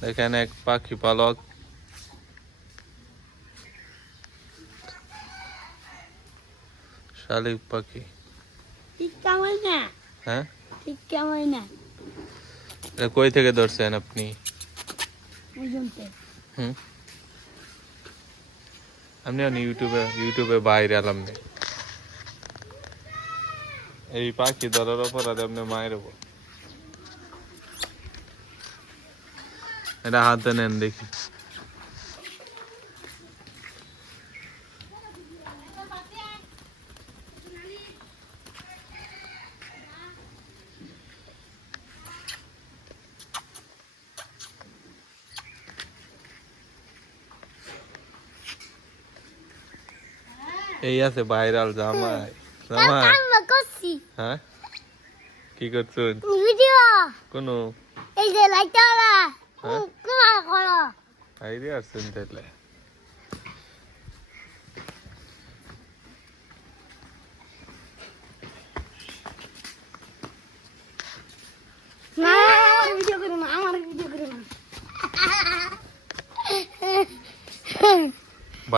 দেখেন এক পাখি পালক শালিক পাখি। ঠিক কেমন না? হ্যাঁ, ঠিক কেমন না? এটা কই থেকে ধরছেন আপনি? হুম, আপনি ইউটিউবে বাইরে আলাম নেই। এই পাখি ধরার অপরাধে আপনি মায়ের উপর। এটা হাতে নেন দেখি। এই আছে ভাইরাল জামাই। জামাই, কাম করছি হ্যাঁ কি করছেন? ভিডিও। কোন এই যে লাইটওয়ালা হ্যাঁ কুমা করো। আইডিয়া আসছেন তাহলে। না ভিডিও করো না, আমার ভিডিও করো না।